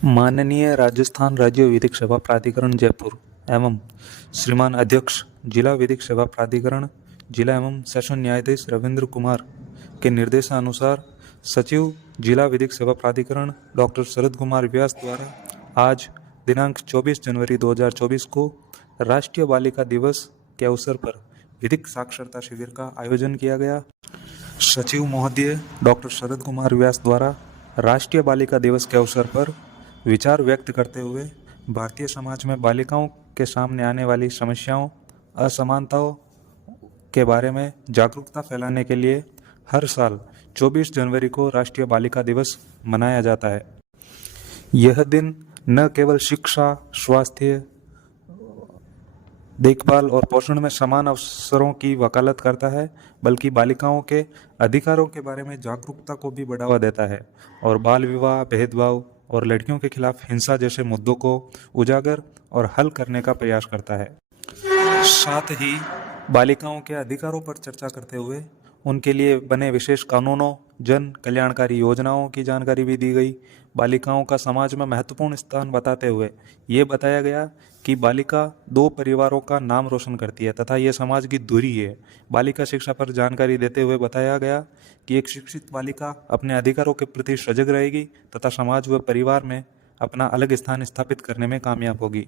माननीय राजस्थान राज्य विधिक सेवा प्राधिकरण जयपुर एवं श्रीमान अध्यक्ष जिला विधिक सेवा प्राधिकरण जिला एवं सेशन न्यायाधीश रविंद्र कुमार के निर्देशानुसार सचिव जिला विधिक सेवा प्राधिकरण डॉक्टर शरद कुमार व्यास द्वारा आज दिनांक 24 जनवरी 2024 को राष्ट्रीय बालिका दिवस के अवसर पर विधिक साक्षरता शिविर का आयोजन किया गया। सचिव महोदय डॉक्टर शरद कुमार व्यास द्वारा राष्ट्रीय बालिका दिवस के अवसर पर विचार व्यक्त करते हुए भारतीय समाज में बालिकाओं के सामने आने वाली समस्याओं, असमानताओं के बारे में जागरूकता फैलाने के लिए हर साल 24 जनवरी को राष्ट्रीय बालिका दिवस मनाया जाता है। यह दिन न केवल शिक्षा, स्वास्थ्य, देखभाल और पोषण में समान अवसरों की वकालत करता है, बल्कि बालिकाओं के अधिकारों के बारे में जागरूकता को भी बढ़ावा देता है और बाल विवाह, भेदभाव और लड़कियों के खिलाफ हिंसा जैसे मुद्दों को उजागर और हल करने का प्रयास करता है। साथ ही बालिकाओं के अधिकारों पर चर्चा करते हुए उनके लिए बने विशेष कानूनों, जन कल्याणकारी योजनाओं की जानकारी भी दी गई। बालिकाओं का समाज में महत्वपूर्ण स्थान बताते हुए ये बताया गया कि बालिका 2 परिवारों का नाम रोशन करती है तथा ये समाज की धुरी है। बालिका शिक्षा पर जानकारी देते हुए बताया गया कि एक शिक्षित बालिका अपने अधिकारों के प्रति सजग रहेगी तथा समाज व परिवार में अपना अलग स्थान स्थापित करने में कामयाब होगी।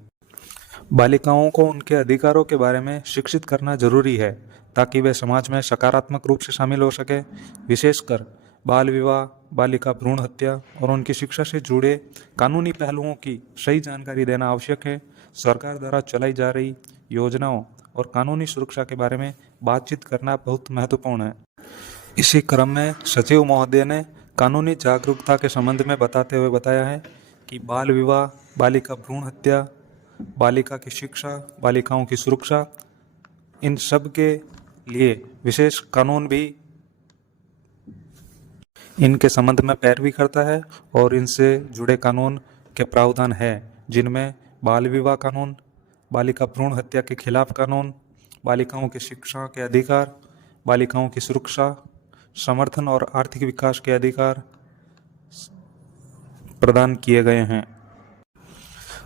बालिकाओं को उनके अधिकारों के बारे में शिक्षित करना जरूरी है ताकि वे समाज में सकारात्मक रूप से शामिल हो सके। विशेषकर बाल विवाह, बालिका भ्रूण हत्या और उनकी शिक्षा से जुड़े कानूनी पहलुओं की सही जानकारी देना आवश्यक है। सरकार द्वारा चलाई जा रही योजनाओं और कानूनी सुरक्षा के बारे में बातचीत करना बहुत महत्वपूर्ण है। इसी क्रम में सचिव महोदय ने कानूनी जागरूकता के संबंध में बताते हुए बताया है कि बाल विवाह, बालिका भ्रूण हत्या, बालिका की शिक्षा, बालिकाओं की सुरक्षा, इन सब के लिए विशेष कानून भी इनके संबंध में पैरवी करता है और इनसे जुड़े कानून के प्रावधान है, जिनमें बाल विवाह कानून, बालिका भ्रूण हत्या के खिलाफ कानून, बालिकाओं की शिक्षा के अधिकार, बालिकाओं की सुरक्षा, समर्थन और आर्थिक विकास के अधिकार प्रदान किए गए हैं।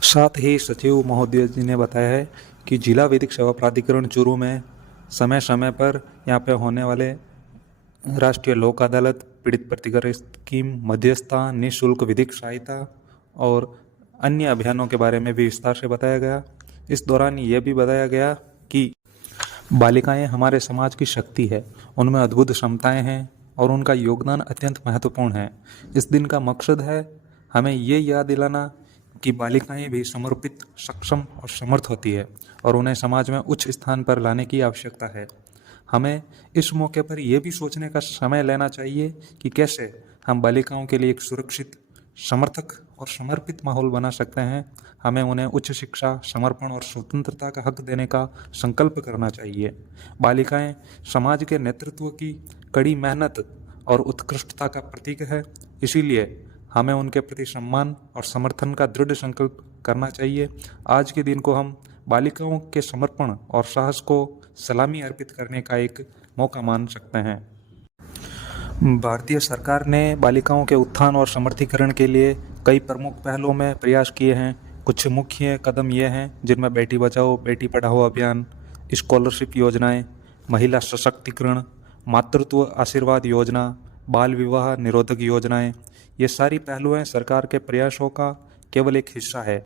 साथ ही सचिव महोदय जी ने बताया है कि जिला विधिक सेवा प्राधिकरण चूरू में समय समय पर यहाँ पे होने वाले राष्ट्रीय लोक अदालत, पीड़ित प्रतिकर स्कीम, मध्यस्थता, निःशुल्क विधिक सहायता और अन्य अभियानों के बारे में भी विस्तार से बताया गया। इस दौरान यह भी बताया गया कि बालिकाएं हमारे समाज की शक्ति है, उनमें अद्भुत क्षमताएं हैं और उनका योगदान अत्यंत महत्वपूर्ण है। इस दिन का मकसद है हमें ये याद दिलाना कि बालिकाएं भी समर्पित, सक्षम और समर्थ होती है और उन्हें समाज में उच्च स्थान पर लाने की आवश्यकता है। हमें इस मौके पर यह भी सोचने का समय लेना चाहिए कि कैसे हम बालिकाओं के लिए एक सुरक्षित, समर्थक और समर्पित माहौल बना सकते हैं। हमें उन्हें उच्च शिक्षा, समर्पण और स्वतंत्रता का हक देने का संकल्प करना चाहिए। बालिकाएं समाज के नेतृत्व की कड़ी मेहनत और उत्कृष्टता का प्रतीक है, इसीलिए हमें उनके प्रति सम्मान और समर्थन का दृढ़ संकल्प करना चाहिए। आज के दिन को हम बालिकाओं के समर्पण और साहस को सलामी अर्पित करने का एक मौका मान सकते हैं। भारतीय सरकार ने बालिकाओं के उत्थान और समर्थीकरण के लिए कई प्रमुख पहलों में प्रयास किए हैं। कुछ मुख्य कदम ये हैं जिनमें बेटी बचाओ, बेटी पढ़ाओ अभियान, स्कॉलरशिप योजनाएं, महिला सशक्तिकरण, मातृत्व आशीर्वाद योजना, बाल विवाह निरोधक योजनाएं, ये सारी पहलुएं सरकार के प्रयासों का केवल एक हिस्सा है।